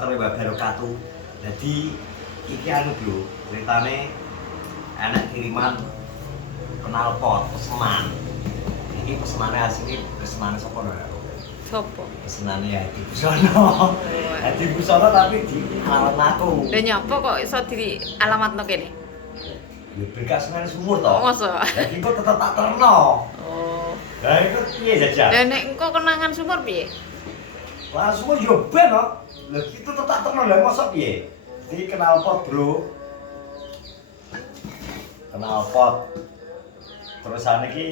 warahmatullahi wabarakatuh. Jadi iki anu bro, ceritane enak kiriman knalpot pesenan. Iki pesenane asli pesenane sapa lho? Sopo? Pesenane Hadi Busono. Hadi Busono tapi di alamat aku. Lah nyapa kok iso di alamatno kene? Ya bekas nang sumur to. Masa? Jadi kok tetep tak terno. Oh. Lah iku piye jajan? Lah nek engko kenangan sumur piye? Langsung yo ben kok. Lah itu tetep tak terno lah mosok piye? Iki knalpot, Bro. Knalpot. Terusane iki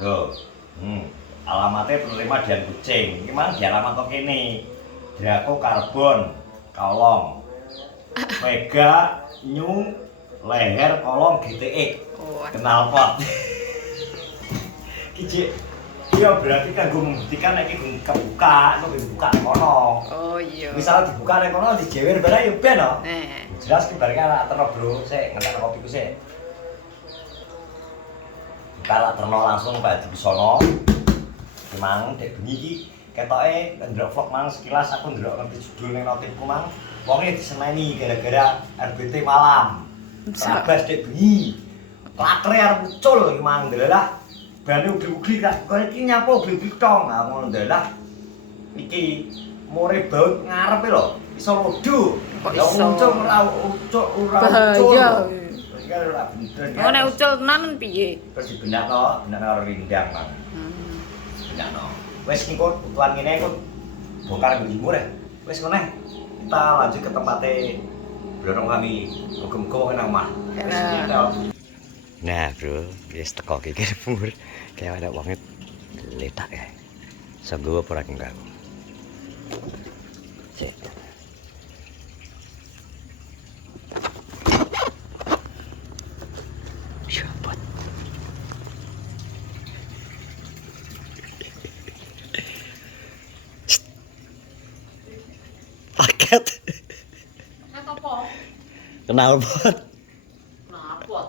lho, alamatnya penerima Dian Kucing. Iki mang di alamat kok kene. Draco Karbon, kolong. Vega New leher kolong GTX. Oh. Knalpot. Iki iya berarti kanggo membuktikan nek iki kebuka, kok dibuka nek kono. Oh iya. Misal dibuka nek kono dijewer barang yo ben to. Nah. Jelas ki barang ala terno, Bro. Sik ngentek kopiku sik. Buka terno langsung Pak Dibusono. Memang dek bengi iki ketoke ndelok vlog mang sekilas aku ndelok ngerti judul ning notifku mang. Wonge diseneni gara-gara RBT malam. Sabas dek bengi. Klatre arep muncul iki mang ndelah. Bane ugli-ugli tak kok iki nyapa ugli-ugli tong. Nah ngono ndelah. Iki more baut ngarepe lho. Iso lodo. Kok Ya iso? muncul ora ucul. Bahaya. Iki ora bener. Oh nek ucul tenan piye? Terus dibenakno karo rindang mang. Benakno. Wes engko tuan ngene engko bongkar njimur ya. Wes ngono kita lanjut ke tempatnya Blorong kami. Muga-muga wong nang omah. Nah, Bro, wis teko iki mur. Kayak ada wonge letak ya. Sanggo apa ora enggak. Cek. Siapa? Paket. Ket apa? Knalpot. Knalpot.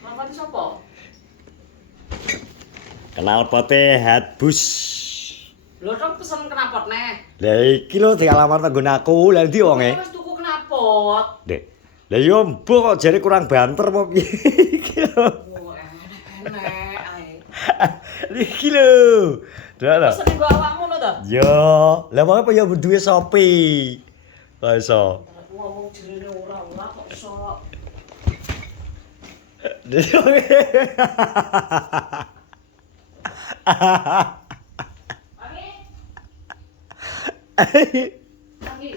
Knalpot iki sapa? Knalpote Hatbus. Lho tok pesen knalpot neh. Lah iki lho di alamat nggon aku. Lah ndi wonge? Wis tuku knalpot. Dek. Lah yo mbok kok jare kurang banter apa piye iki lho. Oh, enek ae. Iki lho. Dak lho. Pesen nggo awakmu ngono to? Yo, lah wong apa ya duwe Shopee. Kok iso. Ngomong jerene ora kok iso. Lagi,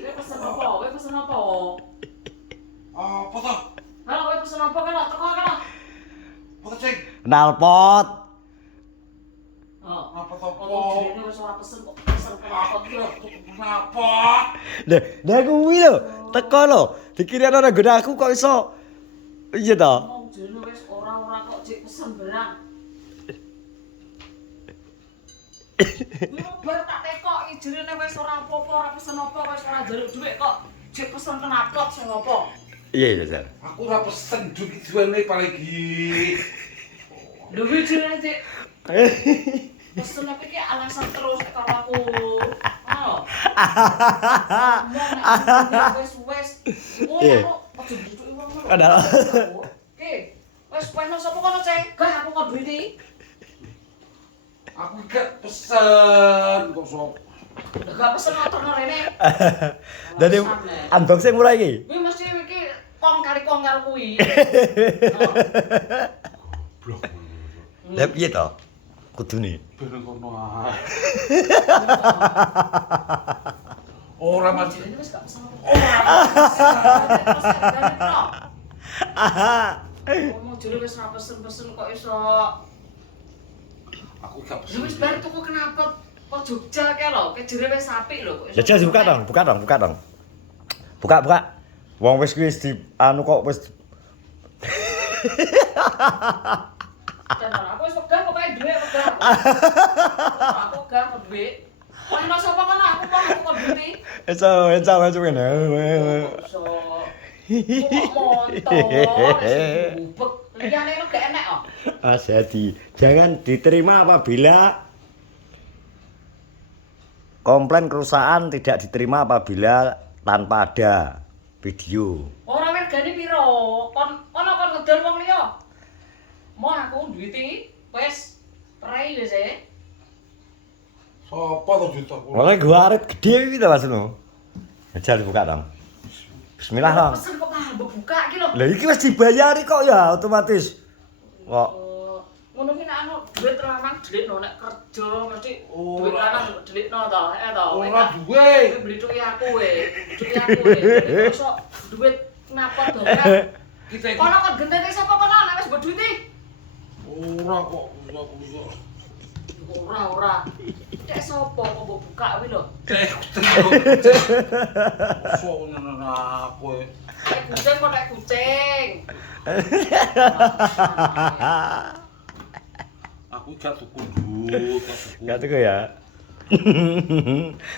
kowe pesen apa? Kowe pesen apa? Apa toh? Halo, kowe pesen apa kan? Teko kan? Apa toh, Cing? Knalpot. Oh, Apa toh? ngomong jerene wis ora pesen kok pesen knalpot lho. Kenapa? Lah kuwi lho, teko lho. Dikirane ana nggon aku kok iso. Iya to? Ngomong jerene wis ora kok jek pesen barang. Lu bar tak tekok iki jerene wis ora apa-apa, ora pesen apa, wis ora njaluk dhuwit kok jek pesen knalpot sing apa? Iya, Jar. Aku ora pesen duit jualnya palagi. Lho iki jerene jek pesen apa iki alasan terus karo aku. Oh. Wes. Oh, aku aja duduk wong ngono. Ada. Oke. Wes peno sapa kono, Cek? Gah aku kok duit iki. Aku gak pesen kok sok. Gak pesen ngono rene. Dadi unboxing mulai iki. Kuwi mesti iki kong kali kong karo kuwi. Blok. Lah piye to? Kudune. Ben kono ae. Ora mas. Ini wis gak pesen apa. Ngomong jare wis ora pesen-pesen kok iso. Aku gak Lu pesen. wis bar tuku knalpot kok Jogja kae lho, ke jere wis apik lho kok iso. Jajal buka dong. Buka. Wong wis kuwi di anu kok wis Aku wis wegah pokoke dhuwit wegah. Aku wegah dhuwit. Ono sapa kono aku kok dhuwit. Enca kene. Iso. Kok motor bubek. Liyane lu gak enek kok. Jadi jangan diterima apabila Komplain kerusakan tidak diterima apabila tanpa ada video. Ora regane piro? Kon ngedol wong liya. Mau aku duwiti wis prei wis e. Sopo to juta kuwi? Mulai gua arep gede iki to Mas Nu. Aja dibuka dong. Bismillah dong. Pesen kok mbok buka iki lho. Lah iki wis dibayari kok ya otomatis. Kok Ngono ki nek anu duit lanang delikno nek kerja mesti Oh, duit lanang delikno to, to. Ora duwe. Kowe beli cuki aku Cuki aku Mosok duit napot barang. Kita iki Kono kon genteni sapa kono nek wis mbok duwiti? ora kok kok. Ora. Nek sapa kok mbok buka kuwi lho. Cek sok nang aku. Nek kucing kok nek kucing. Aku gak tuku ndut, gak tuku. gak tuku ya.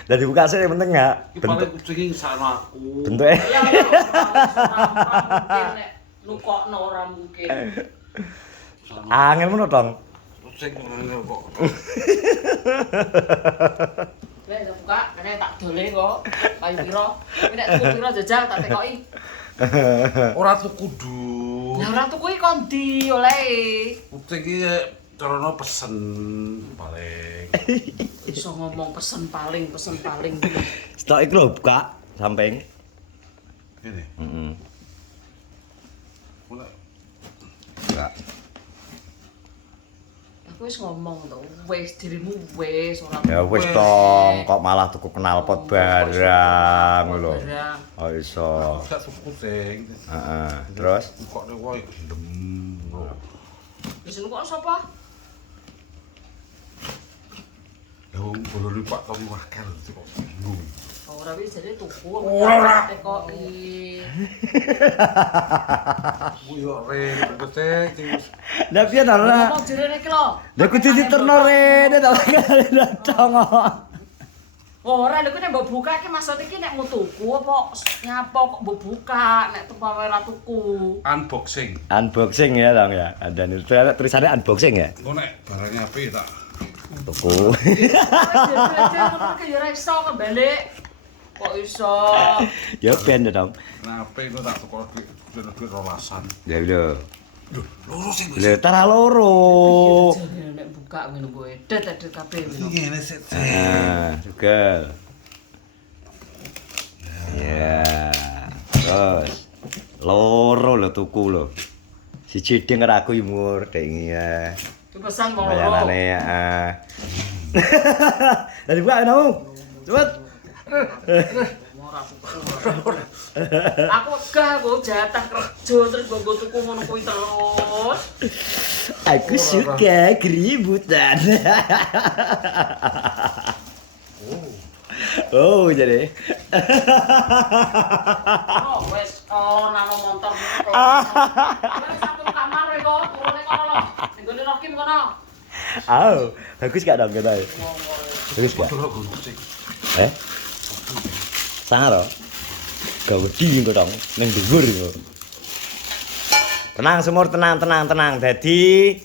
Dadi buka sih yang penting ya. Iki paling kucing sakno aku. Bentuknya Ya mungkin nek nukokno ora mungkin. angel ngono dong. Kucing ngono kok. Nek buka kene tak dole kok. Kayu piro? Nek tuku piro jajal tak tekoki. Ora tuku ndut. Lah ora tuku iki kon di olehe. Kucing iki carane pesen paling. Iso ngomong pesen paling. Stok iki lho buka samping. Ngene. Heeh. Mulai Buka. Aku wis ngomong to, wis dirimu wis ora. Ya wis tong, kok malah tuku knalpot barang lho. Barang. Oh iso. gak tuku kucing. Heeh. Terus Kok nek wae gendem. Wis nukok sapa? Ya wong bolone Pak Tommy wakil kok bingung. Ora wis jare tuku. Ora. Tekoki. Ku yo rene kucing. Lah piye to ora? Ngomong jerene iki lho. Lah kudu diterno rene to dong. Ora lho nek mbok buka iki maksud iki nek mau tuku apa nyapa kok mbok buka nek tumpah ora tuku. Unboxing. Unboxing ya dong ya. Ada nih tulisannya unboxing ya. Engko nek barangnya apik tak. Tuku. Wis ya ora iso kebalik. Kok iso? Ya ben dong. Nek apik itu tak tukar duit rolasan. Ya lho. Lho, loro sing wis. Lho tara loro. Jare nek buka ngono mbok edet kabeh ngono. Iki ngene sik. Nah, juga. Ya. Terus loro lho tuku lho. Siji ding karo aku imur ding ya. Dipesan mau loro. Bayanane heeh. Dari buka kamu. Cepet. Ora tuku. Aku wegah kok jatah kerja terus mbok tuku ngono kuwi terus. Aku suka keributan. Oh, jadi. Oh, wis nano motor gitu. Wis satu kamar e kok, turune kono lho. Ning gone Rokim kono. Aw, bagus gak dong kita? Bagus gak? Loro kucing. Sangar loh. Gak wedi kok dong, neng dhuwur iku. Tenang semur, tenang. Jadi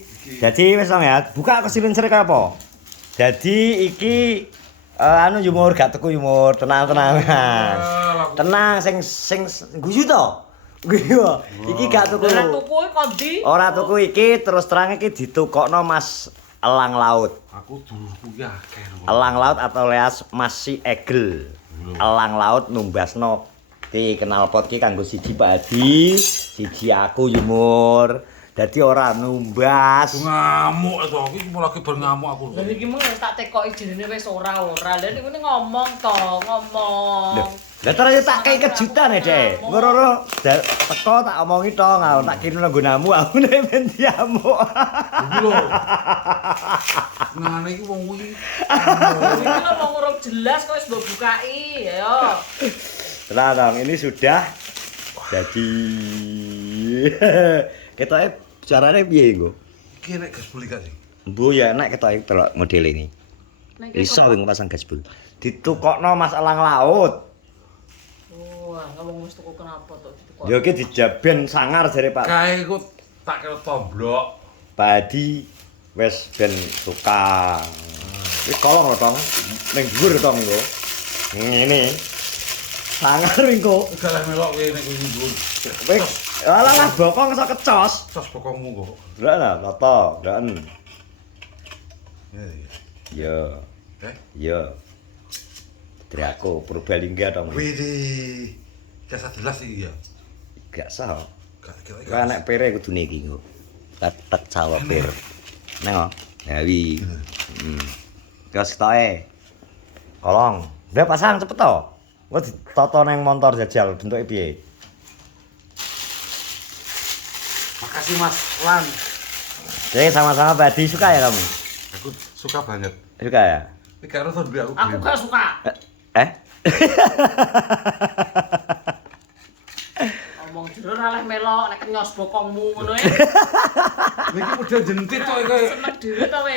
wis dong ya, buka kesilincer kaya apa? Jadi iki anu yumur gak tuku yumur, tenang. Tenang sing guyu to. Guyu. Iki gak tuku. Ora tuku kok ndi? Ora tuku iki terus terang iki ditukokno Mas Elang Laut. Aku dulurku ki akeh. Elang Laut atau alias Mas Si Egel. Elang Laut numbasno ki knalpot ki kanggo siji Pak Hadi, siji aku yumur. Dadi ora numbas. Ngamuk to, iki lagi bar ngamuk aku. Lah iki mung wis tak tekoki jenenge wis ora. Lah niku ngomong to, ngomong. Lah terus yo tak kei kejutan ya, Dek. Ngoro teko tak omongi to, tak kirim nang nggonamu aku nek ben diamuk. Iki lho. Ngene iki wong kuwi. Iki lho mau ngurung jelas kok wis mbok bukai, ya. Tenang dong, ini sudah jadi. Ketoke carane piye nggo? Iki nek gas beli gak sih? Mbu ya enak ketoke telok model ini. Iso wing pasang gasbul. Ditukokno Mas Elang Laut. Oh, ngomong wis tuku kenapa tok ditukok. Ya iki dijaben sangar jare Pak. Kae iku tak kira tomblok. Pak Hadi wis ben tukang. Wis kolong lho, Tong. ning dhuwur to engko. Ngene. Sangar engko. Udah lah melok kowe nek kowe dhuwur. Wis, alah bokong iso kecos. Sos bokongmu kok. Ndak lah, tata, ndaken. Ya. Iya. Iya. Dari aku Purbalingga to. Widih. Kasa jelas iki ya. Gak sah. Gak Lah nek pere kudune iki engko. Tetek cawa pir. Neng, Dewi. Gas tae. Kolong. Udah pasang cepet to. Engko ditata nang motor jajal bentuke piye? Makasih Mas Lan. Jadi sama-sama Badi suka ya kamu? Aku suka banget. Suka ya? Ini karena tuh aku. Aku gak suka. Ngomong jero oleh melok nek nyos bokongmu ngono e. Iki udah jentit kok iki. Seneng dhewe to we.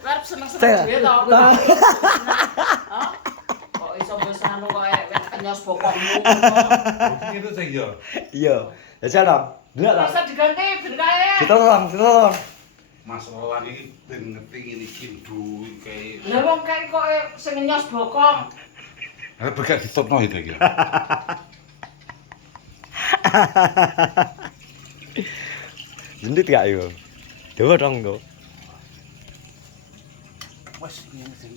Arep seneng-seneng dhewe to. Hah? Kok iso wis anu kok nyos bokongmu ngono. Iki itu sing yo. Iya. Jajal dong. Delok dong. Bisa diganti ben kae. Ditolong. Mas Lan iki ben ngerti ngene iki duwe kae. Lah wong kae kok sing nyos bokong. Lah berkat ditopno itu iki. Jendit gak yo? Dewa dong kok. Wes ngene sing.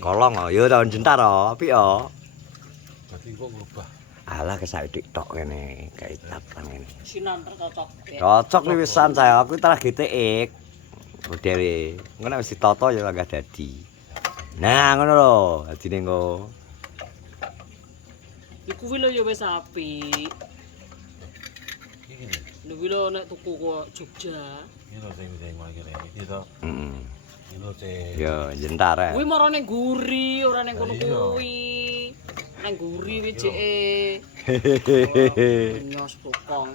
Kolong oh, yo tahun jentar oh, apik oh. Berarti kok ngubah. Alah kesak TikTok kene, kayak tapan ngene. Sinanter cocok. Cocok wisan saya, aku telah GTX. Modele. Engko nek wis ditata ya agak dadi. Nah, ngono lho, dadine engko. Iku kuwi lho ya wis apik. Iki Lho kuwi lho nek tuku kok Jogja. Ini lho sing mulai kene iki to. Heeh. Ini lho sing. Yo jentar ya. Kuwi marane guri, ora ning kono Iya. kuwi. Nang guri wijike. Nyos bokong.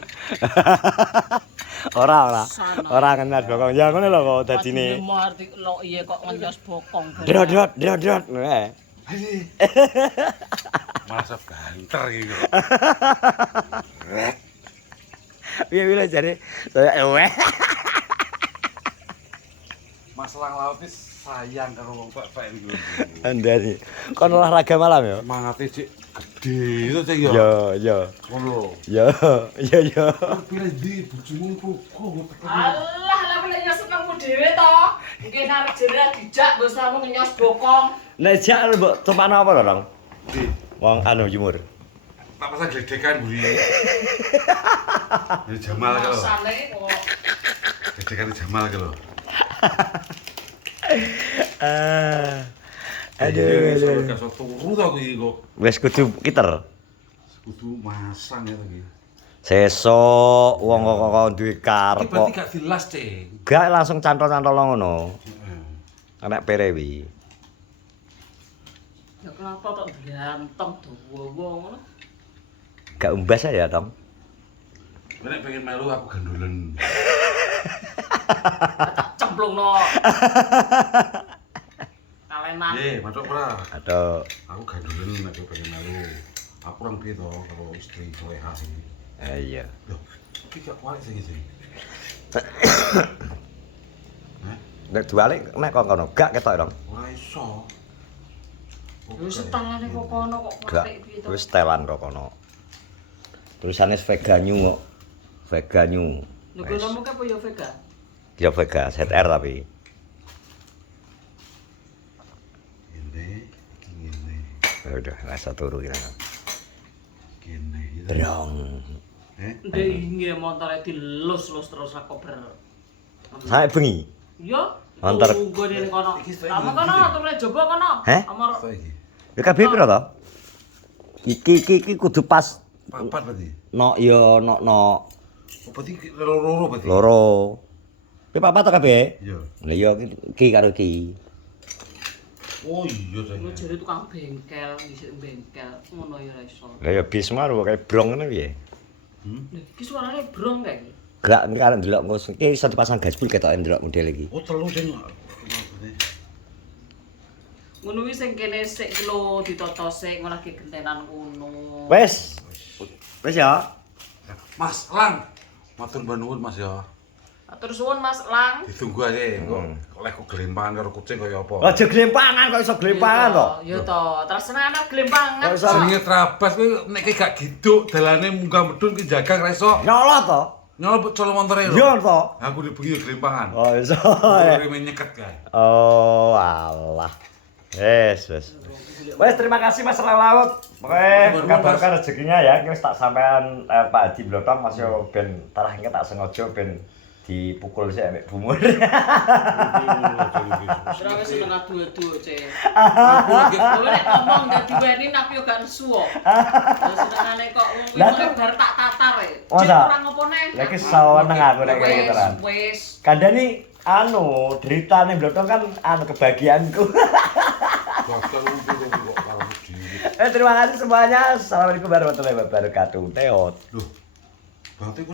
Ora. Sana. Ora kenal bokong. Ya ngono lho kok dadine. Mau arti lo iya kok nyos bokong. Drodot. Masa banter iki kok. Piye jare saya Mas Lang laut iki sayang karo wong pek-pek iki. Andani. Kon olahraga malam ya? Mangate cik gede itu cik ya. Yo. Ngono. Yo. Pilih di bojomu kok. Alah, lah boleh nyos senengmu dhewe to. Nggih arep jere dijak nggo samu nyos bokong. Nek jak mbok tumpakno apa lho, Dong? Di Wong anu jemur. tak pasang gledekan buri. Ini Jamal kalau. Masane kok. Gledekan Jamal kalau. Aduh. Kasih turu tau iki kok. Wis kudu kiter. Kudu masang ya lagi. Sesuk wong kok duwe Iki karep. berarti gak jelas, Cing. Gak langsung cantol-cantol ngono. Anak perewi. Ya kenapa tok ganteng dawa ngono? Gak umbas ya, Tong. Nek pengen melu aku gandolen. Tak cemplungno. Kalenan. Matuk ora. Atau Aku gandolen nek pengen melu. Aku orang piye to karo istri soleha iki. iya. Loh, iki gak kualik sing iki. Nek diwalik nek kok kono gak ketok, Dong. Ora iso. Wis setangane kok kono kok Gak apik piye to. wis telan kok kono. Tulisannya Veganyu kok. Veganyu. Lho kono ke apa ya vega? Ya Vega, ZR tapi. Ngene. Udah, rasa turu kita. Kene. Rong. Ndek inge montore dilus-lus terus ra kok ber. Sampai bengi. Yo. Montor. Tunggu ning kono. Iki stoke Kamu ndi, kono Dik? turune jaba kono. Heh? Amar Saiki. Ya kabeh piro to? Iki kudu pas Papat berarti. no ya no. Berarti loro berarti. Loro. Pi papat to kabeh? Iya. Lah iya iki karo iki. Oh iya lu saya. jare tukang bengkel, ngisik bengkel. Ngono ya ra iso. Lah ya bisma lho kayak brong ngene piye? Lha iki suarane brong kae iki. Gak nek arep ndelok engko iki iso dipasang gaspol ketoke ndelok model iki. Oh telu ding. Ngono wis sing kene sik iki lho ditata sik ngono lagi gentenan ngono. Wes. Wes ya. Mas Lang. Matur nuwun Mas ya. Terus suwun Mas Lang. Ditunggu aja kok lek kok gelimpangan karo kucing kaya apa. Aja glempangan kok iso glempangan to. Ya to, terus anak glempangan. Kok iso- Jenenge trabas kuwi nek ki gak giduk dalane munggah medun ki jagang ra iso. Nyolot to. Nyolot colo montore lho. Yo to. Aku dibengi gelimpangan. Oh iso. Reme nyeket kae. Oh alah. Wes. Wes terima kasih Mas Laut. Oke, kabarkan rezekinya ya. Iki wis tak sampean Pak Haji Blotong Mas yo ben tarahke tak sengaja ben dipukul sik mek bumur. Ora wis seneng adu-adu, Cek. Kowe nek ngomong gak diweni aku yo gak nesu kok. Lah senengane kok wong lebar tak tatar e. Cek Masa? ora ngopone. Lah iki seneng aku nek kaya gitu kan. Wis. Kandhani deritane Blotong kan kebahagiaanku. Bakal untung kok karo diri. Terima kasih semuanya. Assalamualaikum warahmatullahi wabarakatuh. Teot. Loh. Berarti